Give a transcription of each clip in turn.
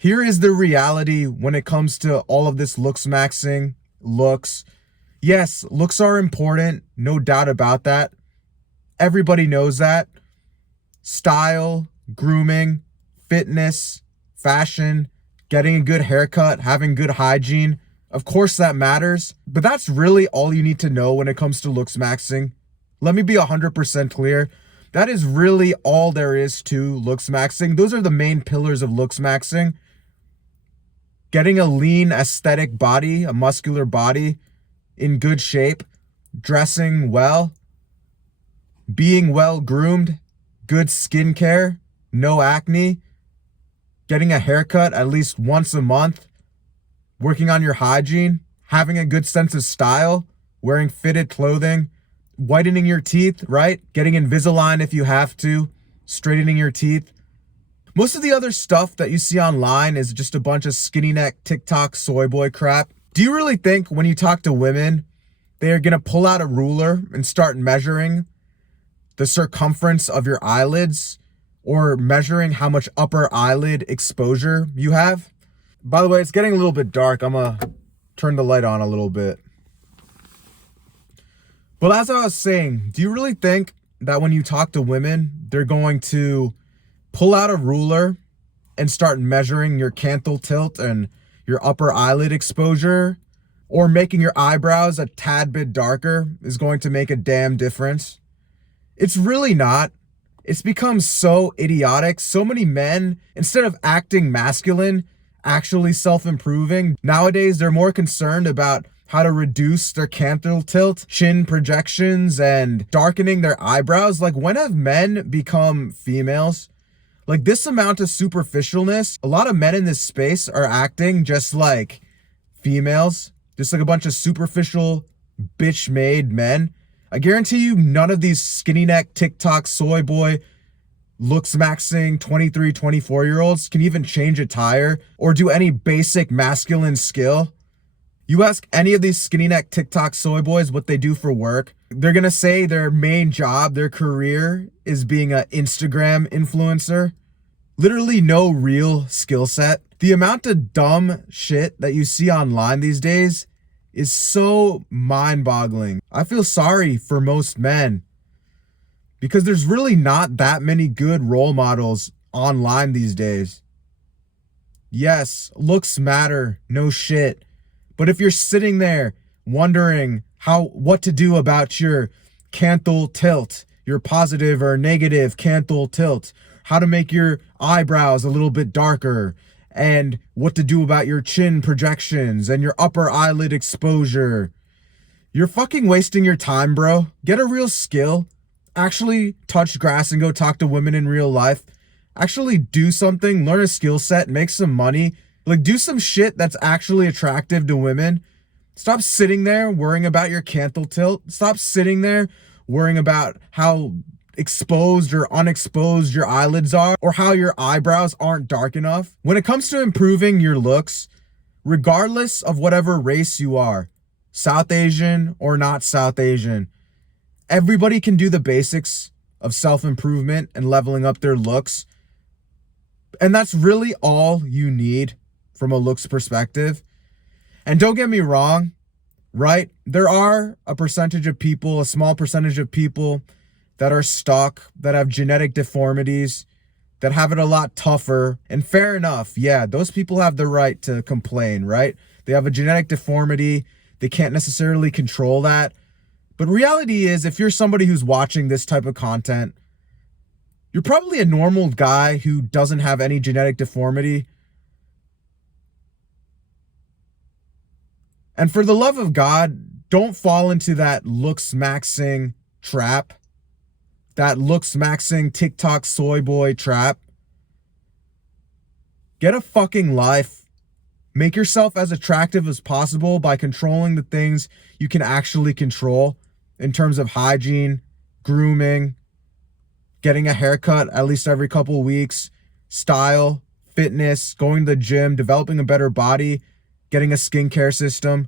Here is the reality when it comes to all of this looks maxing, looks. Yes, looks are important, no doubt about that. Everybody knows that. Style, grooming, fitness, fashion, getting a good haircut, having good hygiene. Of course that matters, but that's really all you need to know when it comes to looks maxing. Let me be 100% clear. That is really all there is to looks maxing. Those are the main pillars of looks maxing. Getting a lean aesthetic body, a muscular body in good shape, dressing well, being well groomed, good skincare, no acne, getting a haircut at least once a month, working on your hygiene, having a good sense of style, wearing fitted clothing, whitening your teeth, right? Getting Invisalign if you have to, straightening your teeth. Most of the other stuff that you see online is just a bunch of skinny neck TikTok soy boy crap. Do you really think when you talk to women, they are gonna pull out a ruler and start measuring the circumference of your eyelids or measuring how much upper eyelid exposure you have? By the way, it's getting a little bit dark. I'm gonna turn the light on a little bit. But as I was saying, do you really think that when you talk to women, they're going to pull out a ruler and start measuring your canthal tilt and your upper eyelid exposure, or making your eyebrows a tad bit darker is going to make a damn difference? It's really not. It's become so idiotic. So many men, instead of acting masculine, actually self-improving. Nowadays, they're more concerned about how to reduce their canthal tilt, chin projections, and darkening their eyebrows. Like, when have men become females? Like, this amount of superficialness, a lot of men in this space are acting just like females, just like a bunch of superficial, bitch-made men. I guarantee you none of these skinny neck TikTok soy boy looks maxing 23, 24-year-olds can even change a tire or do any basic masculine skill. You ask any of these skinny neck TikTok soy boys what they do for work, they're gonna say their main job, their career is being an Instagram influencer. Literally no real skill set. The amount of dumb shit that you see online these days is so mind-boggling. I feel sorry for most men because there's really not that many good role models online these days. Yes, looks matter, no shit. But if you're sitting there wondering what to do about your canthal tilt, your positive or negative canthal tilt, how to make your eyebrows a little bit darker, and what to do about your chin projections and your upper eyelid exposure, you're fucking wasting your time, bro. Get a real skill. Actually touch grass and go talk to women in real life. Actually do something, learn a skill set, make some money. Like, do some shit that's actually attractive to women. Stop sitting there worrying about your canthal tilt. Stop sitting there worrying about how exposed or unexposed your eyelids are or how your eyebrows aren't dark enough. When it comes to improving your looks, regardless of whatever race you are, South Asian or not South Asian, everybody can do the basics of self-improvement and leveling up their looks. And that's really all you need from a looks perspective. And don't get me wrong, right? There are a percentage of people, a small percentage of people that are stuck, that have genetic deformities, that have it a lot tougher. And fair enough, yeah, those people have the right to complain, right? They have a genetic deformity. They can't necessarily control that. But reality is, if you're somebody who's watching this type of content, you're probably a normal guy who doesn't have any genetic deformity. And for the love of God, don't fall into that looks maxing trap, that looks maxing TikTok soy boy trap. Get a fucking life. Make yourself as attractive as possible by controlling the things you can actually control in terms of hygiene, grooming, getting a haircut at least every couple of weeks, style, fitness, going to the gym, developing a better body, getting a skincare system.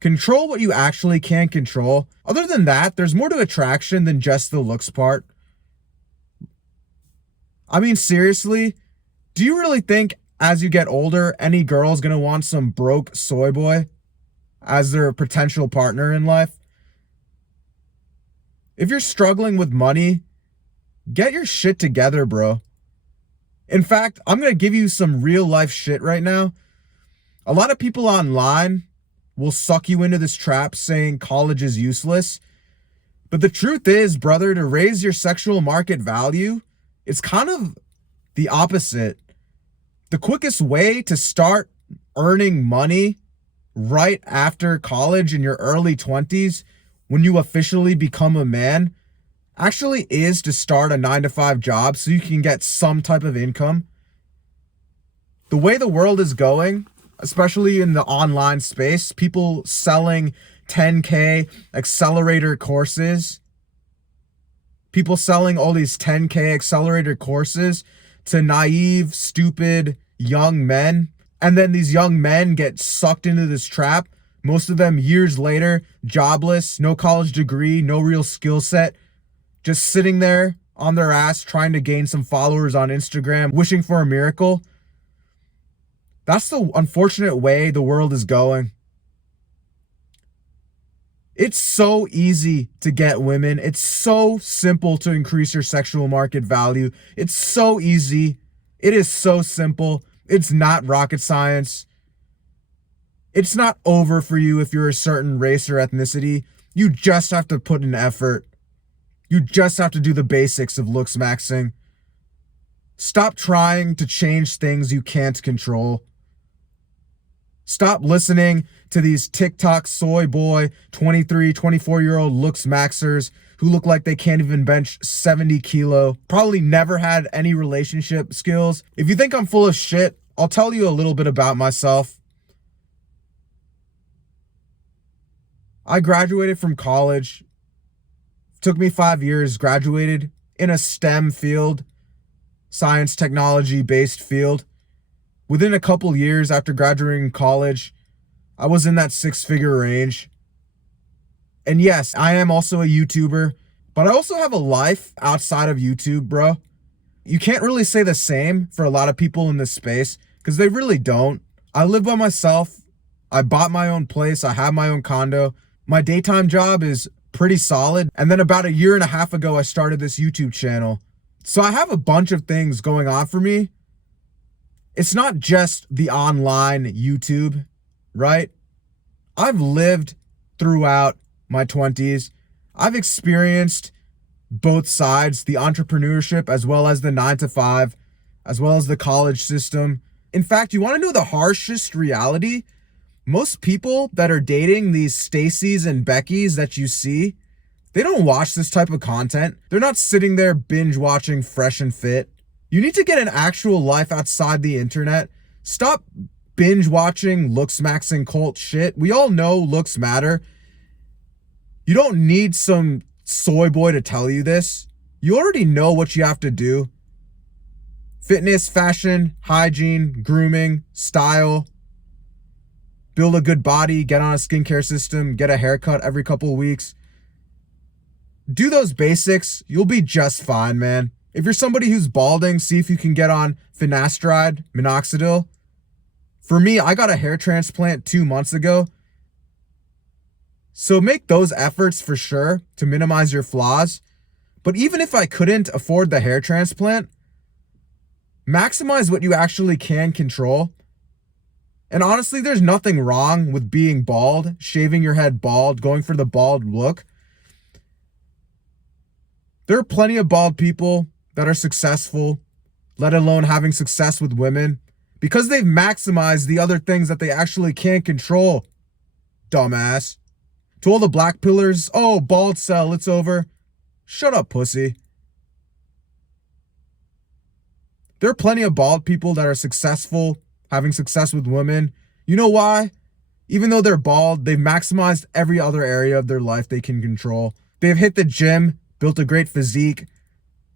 Control what you actually can control. Other than that, there's more to attraction than just the looks part. I mean, seriously, do you really think as you get older, any girl's gonna want some broke soy boy as their potential partner in life. If you're struggling with money, get your shit together, bro. In fact, I'm gonna give you some real life shit right now. A lot of people online will suck you into this trap saying college is useless. But the truth is, brother, to raise your sexual market value, it's kind of the opposite. The quickest way to start earning money right after college in your early 20s, when you officially become a man, actually is to start a 9-to-5 job so you can get some type of income. The way the world is going, especially in the online space, people selling 10K accelerator courses, people selling all these 10K accelerator courses to naive, stupid young men. And then these young men get sucked into this trap. Most of them years later, jobless, no college degree, no real skill set, just sitting there on their ass trying to gain some followers on Instagram, wishing for a miracle. That's the unfortunate way the world is going. It's so easy to get women. It's so simple to increase your sexual market value. It's so easy. It is so simple. It's not rocket science. It's not over for you if you're a certain race or ethnicity. You just have to put in effort. You just have to do the basics of LOOKSMAXXING. Stop trying to change things you can't control. Stop listening to these TikTok soy boy, 23, 24-year-old LOOKSMAXXers who look like they can't even bench 70 kilo, probably never had any relationship skills. If you think I'm full of shit, I'll tell you a little bit about myself. I graduated from college. Took me 5 years, graduated in a STEM field, science, technology based field. Within a couple years after graduating college, I was in that 6-figure range. And yes, I am also a YouTuber, but I also have a life outside of YouTube, bro. You can't really say the same for a lot of people in this space because they really don't. I live by myself. I bought my own place. I have my own condo. My daytime job is pretty solid. And then about a year and a half ago, I started this YouTube channel. So I have a bunch of things going on for me. It's not just the online YouTube, right? I've lived throughout my 20s. I've experienced both sides, the entrepreneurship as well as the 9-to-5, as well as the college system. In fact, you want to know the harshest reality? Most people that are dating these Stacys and Beckys that you see, they don't watch this type of content. They're not sitting there binge watching Fresh and Fit. You need to get an actual life outside the internet. Stop binge watching LOOKSMAXXING cult shit. We all know looks matter. You don't need some soy boy to tell you this. You already know what you have to do. Fitness, fashion, hygiene, grooming, style. Build a good body, get on a skincare system, get a haircut every couple of weeks. Do those basics, you'll be just fine, man. If you're somebody who's balding, see if you can get on finasteride, minoxidil. For me, I got a hair transplant 2 months ago. So make those efforts for sure to minimize your flaws. But even if I couldn't afford the hair transplant, maximize what you actually can control. And honestly, there's nothing wrong with being bald, shaving your head bald, going for the bald look. There are plenty of bald people that are successful, let alone having success with women, because they've maximized the other things that they actually can't control. Dumbass. To all the black pillars, oh, bald cell, it's over. Shut up, pussy. There are plenty of bald people that are successful, having success with women. You know why? Even though they're bald, they've maximized every other area of their life they can control. They've hit the gym, built a great physique.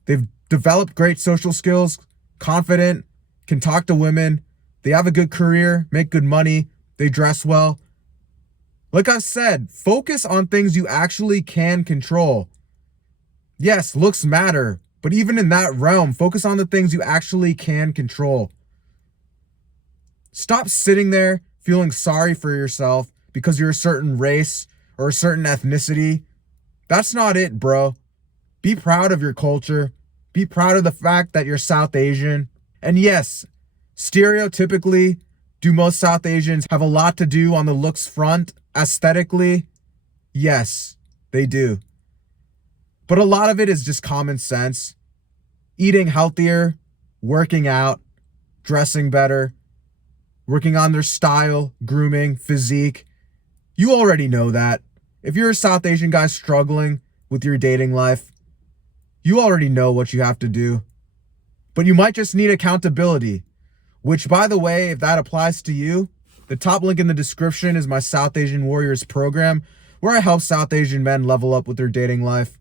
They've developed great social skills, confident, can talk to women. They have a good career, make good money. They dress well. Like I said, focus on things you actually can control. Yes, looks matter, but even in that realm, focus on the things you actually can control. Stop sitting there feeling sorry for yourself because you're a certain race or a certain ethnicity. That's not it, bro. Be proud of your culture. Be proud of the fact that you're South Asian. And yes, stereotypically, do most South Asians have a lot to do on the looks front aesthetically? Yes, they do. But a lot of it is just common sense. Eating healthier, working out, dressing better, working on their style, grooming, physique. You already know that. If you're a South Asian guy struggling with your dating life, you already know what you have to do. But you might just need accountability, which, by the way, if that applies to you, the top link in the description is my South Asian Warriors program, where I help South Asian men level up with their dating life.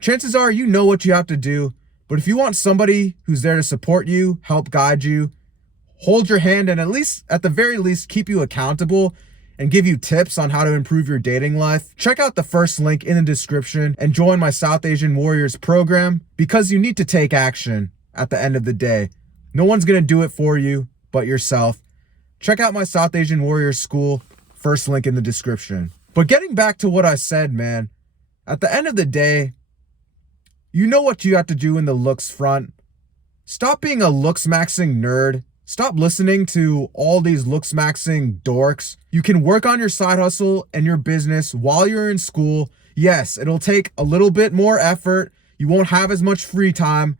Chances are you know what you have to do, but if you want somebody who's there to support you, help guide you, hold your hand, and at the very least, keep you accountable and give you tips on how to improve your dating life, check out the first link in the description and join my South Asian Warriors program, because you need to take action at the end of the day. No one's going to do it for you but yourself. Check out my South Asian Warriors school, first link in the description. But getting back to what I said, man, at the end of the day, you know what you have to do in the looks front. Stop being a LOOKSMAXXING nerd. Stop listening to all these LOOKSMAXXING dorks. You can work on your side hustle and your business while you're in school. Yes, it'll take a little bit more effort. You won't have as much free time,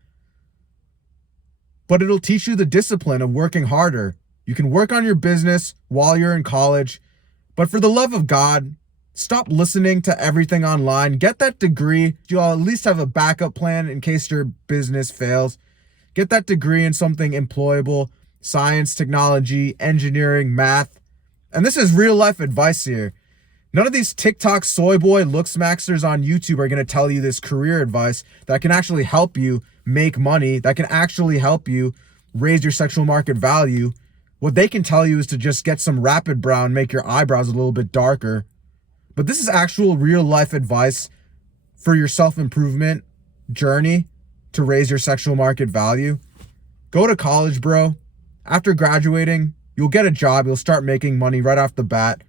but it'll teach you the discipline of working harder. You can work on your business while you're in college, but for the love of God, stop listening to everything online. Get that degree. You'll at least have a backup plan in case your business fails. Get that degree in something employable. Science, technology, engineering, math. And this is real life advice here. None of these TikTok soy boy LOOKSMAXXers on YouTube are going to tell you this career advice that can actually help you make money, that can actually help you raise your sexual market value. What they can tell you is to just get some rapid brow and make your eyebrows a little bit darker. But this is actual real life advice for your self-improvement journey to raise your sexual market value. Go to college, bro. After graduating, you'll get a job. You'll start making money right off the bat.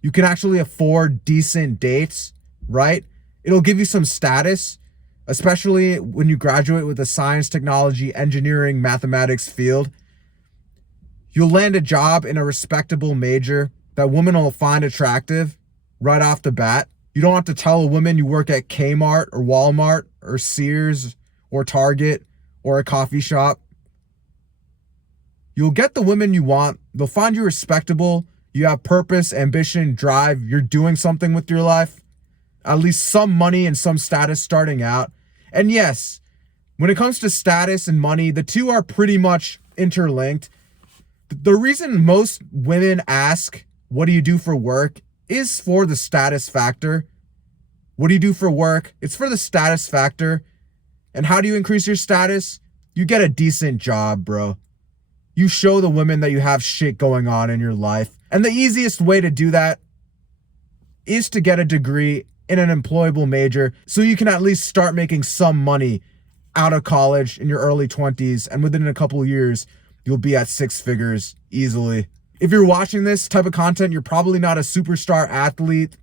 You can actually afford decent dates, right? It'll give you some status, especially when you graduate with a science, technology, engineering, mathematics field. You'll land a job in a respectable major that women will find attractive right off the bat. You don't have to tell a woman you work at Kmart or Walmart or Sears or Target or a coffee shop. You'll get the women you want. They'll find you respectable. You have purpose, ambition, drive. You're doing something with your life. At least some money and some status starting out. And yes, when it comes to status and money, the two are pretty much interlinked. The reason most women ask, what do you do for work, is for the status factor. What do you do for work? It's for the status factor. And how do you increase your status? You get a decent job, bro. You show the women that you have shit going on in your life. And the easiest way to do that is to get a degree in an employable major so you can at least start making some money out of college in your early 20s. And within a couple of years, you'll be at six figures easily. If you're watching this type of content, you're probably not a superstar athlete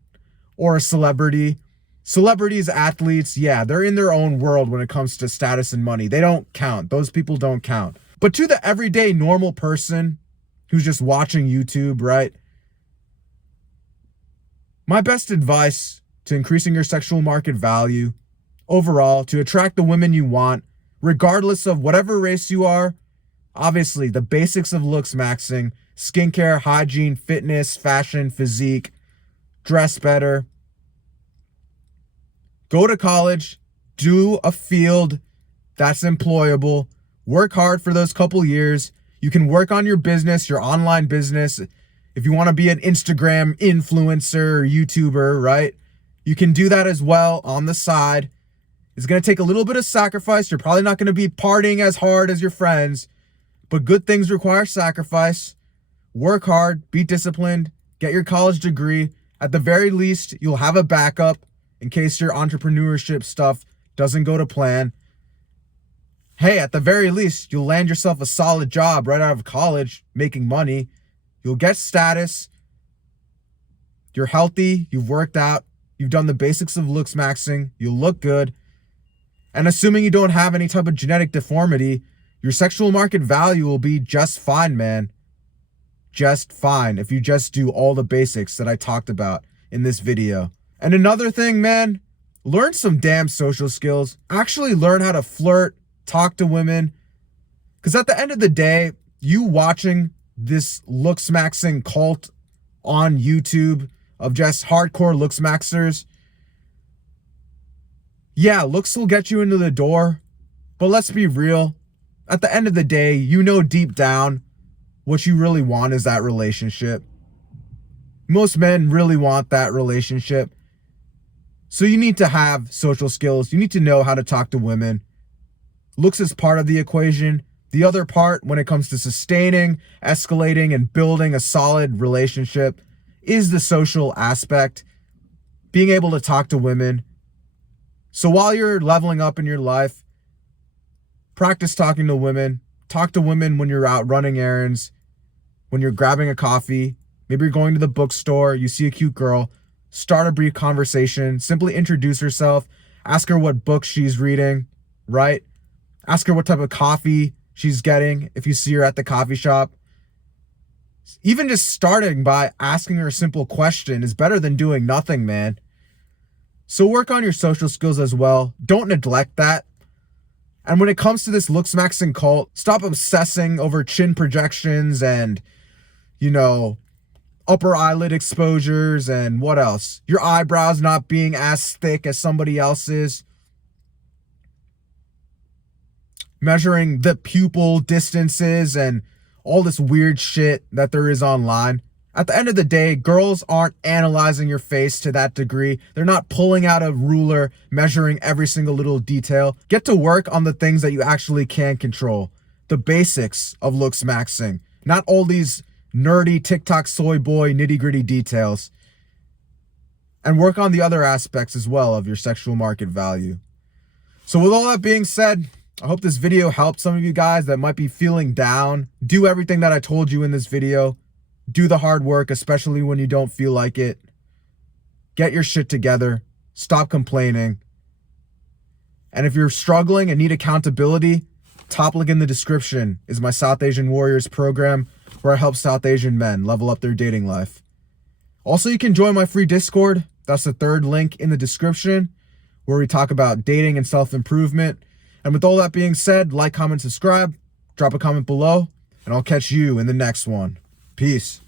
or a celebrity. Celebrities, athletes, yeah, they're in their own world when it comes to status and money. They don't count. Those people don't count. But to the everyday normal person who's just watching YouTube, right? My best advice to increasing your sexual market value overall, to attract the women you want, regardless of whatever race you are, obviously the basics of LOOKSMAXXING, skincare, hygiene, fitness, fashion, physique, dress better. Go to college, do a field that's employable. Work hard for those couple years. You can work on your business, your online business. If you want to be an Instagram influencer or YouTuber, right? You can do that as well on the side. It's going to take a little bit of sacrifice. You're probably not going to be partying as hard as your friends, but good things require sacrifice. Work hard, be disciplined, get your college degree. At the very least, you'll have a backup in case your entrepreneurship stuff doesn't go to plan. Hey, at the very least, you'll land yourself a solid job right out of college, making money. You'll get status. You're healthy. You've worked out. You've done the basics of looks maxing. You'll look good. And assuming you don't have any type of genetic deformity, your sexual market value will be just fine, man. Just fine if you just do all the basics that I talked about in this video. And another thing, man, learn some damn social skills. Actually learn how to flirt, talk to women. Because at the end of the day, you watching this looks maxing cult on YouTube of just hardcore looks maxers, yeah, looks will get you into the door, but let's be real. At the end of the day, you know deep down what you really want is that relationship. Most men really want that relationship. So you need to have social skills. You need to know how to talk to women. Looks is part of the equation. The other part, when it comes to sustaining, escalating, and building a solid relationship, is the social aspect. Being able to talk to women. So while you're leveling up in your life, practice talking to women. Talk to women when you're out running errands, when you're grabbing a coffee. Maybe you're going to the bookstore, you see a cute girl. Start a brief conversation. Simply introduce herself. Ask her what book she's reading, right? Ask her what type of coffee she's getting if you see her at the coffee shop. Even just starting by asking her a simple question is better than doing nothing, man. So work on your social skills as well. Don't neglect that. And when it comes to this looks maxing cult, stop obsessing over chin projections and, upper eyelid exposures and what else? Your eyebrows not being as thick as somebody else's. Measuring the pupil distances and all this weird shit that there is online. At the end of the day, girls aren't analyzing your face to that degree. They're not pulling out a ruler, measuring every single little detail. Get to work on the things that you actually can control. The basics of looks maxing. Not all these nerdy TikTok soy boy nitty gritty details. And work on the other aspects as well of your sexual market value. So with all that being said, I hope this video helped some of you guys that might be feeling down. Do everything that I told you in this video. Do the hard work, especially when you don't feel like it. Get your shit together. Stop complaining. And if you're struggling and need accountability, top link in the description is my South Asian Warriors program where I help South Asian men level up their dating life. Also, you can join my free Discord. That's the third link in the description where we talk about dating and self-improvement. And with all that being said, like, comment, subscribe, drop a comment below, and I'll catch you in the next one. Peace.